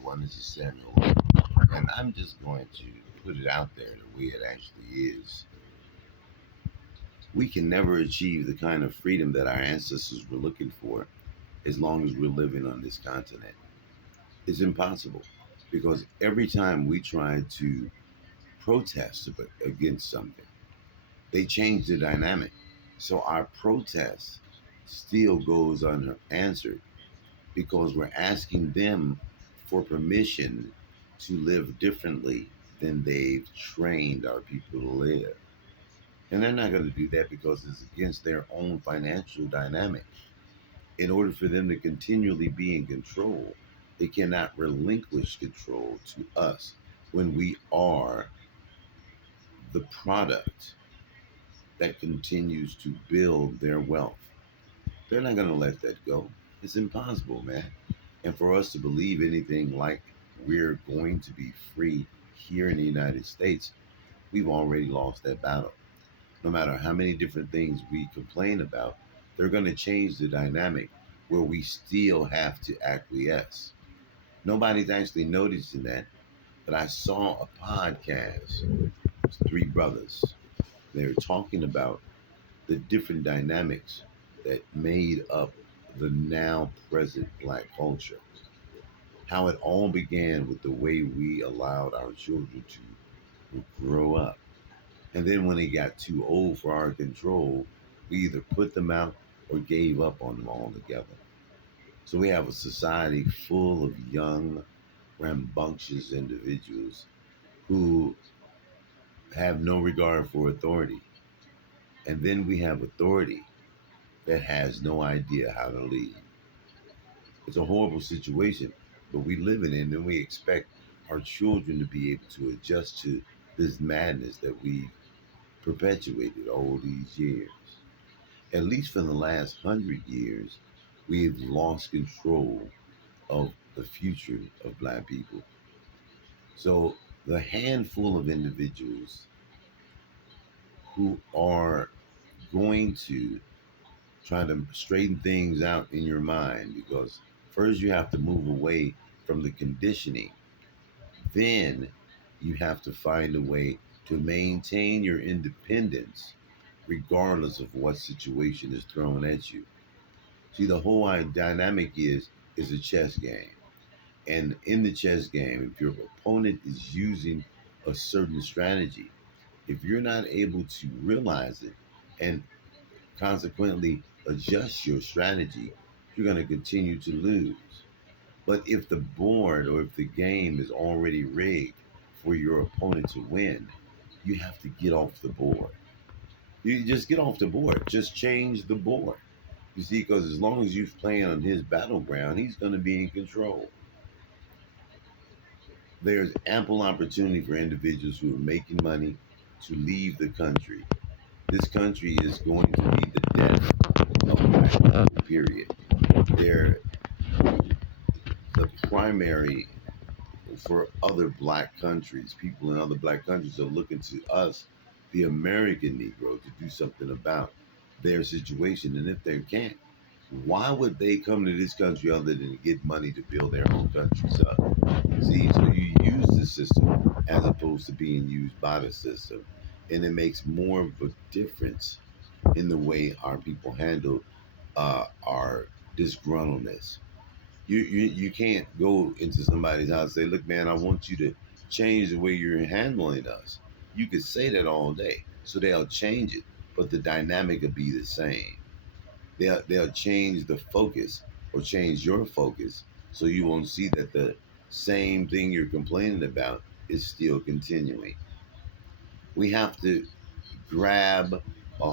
everyone. This is Samuel, and I'm just going to put it out there the way it actually is. We can never achieve the kind of freedom that our ancestors were looking for as long as we're living on this continent. It's impossible because every time we try to protest against something, they change the dynamic. So our protest still goes unanswered because we're asking them for permission to live differently than they've trained our people to live. And they're not going to do that because it's against their own financial dynamic. In order for them to continually be in control, they cannot relinquish control to us when we are the product that continues to build their wealth. They're not going to let that go. It's impossible, man. And for us to believe anything like we're going to be free here in the United States, we've already lost that battle. No matter how many different things we complain about, they're going to change the dynamic where we still have to acquiesce. Nobody's actually noticing that, but I saw a podcast. It's three brothers. They were talking about the different dynamics that made up the now present black culture. How it all began with the way we allowed our children to grow up. And then when they got too old for our control, we either put them out or gave up on them altogether. So we have a society full of young, rambunctious individuals who have no regard for authority. And then we have authority that has no idea how to lead. It's a horrible situation, but we live in it and we expect our children to be able to adjust to this madness that we perpetuated all these years. At least for the last 100 years, we've lost control of the future of black people. So the handful of individuals who are going to try to straighten things out in your mind, because first you have to move away from the conditioning, then you have to find a way to maintain your independence regardless of what situation is thrown at you. See, the whole dynamic is a chess game. And in the chess game, if your opponent is using a certain strategy, if you're not able to realize it and consequently adjust your strategy, you're going to continue to lose. But if the board or if the game is already rigged for your opponent to win, you have to get off the board. You just get off the board. Just change the board. You see, because as long as you're playing on his battleground, he's going to be in control. There's ample opportunity for individuals who are making money to leave the country. This country is going to be the death of black people, period. They're the primary for other black countries. People in other black countries are looking to us, the American Negro, to do something about their situation. And if they can't, why would they come to this country other than to get money to build their own countries up? See, so you use the system as opposed to being used by the system. And it makes more of a difference in the way our people handle our disgruntledness. You can't go into somebody's house and say, look, man, I want you to change the way you're handling us. You could say that all day. So they'll change it, but the dynamic will be the same. They'll change the focus or change your focus so you won't see that the same thing you're complaining about is still continuing. We have to grab a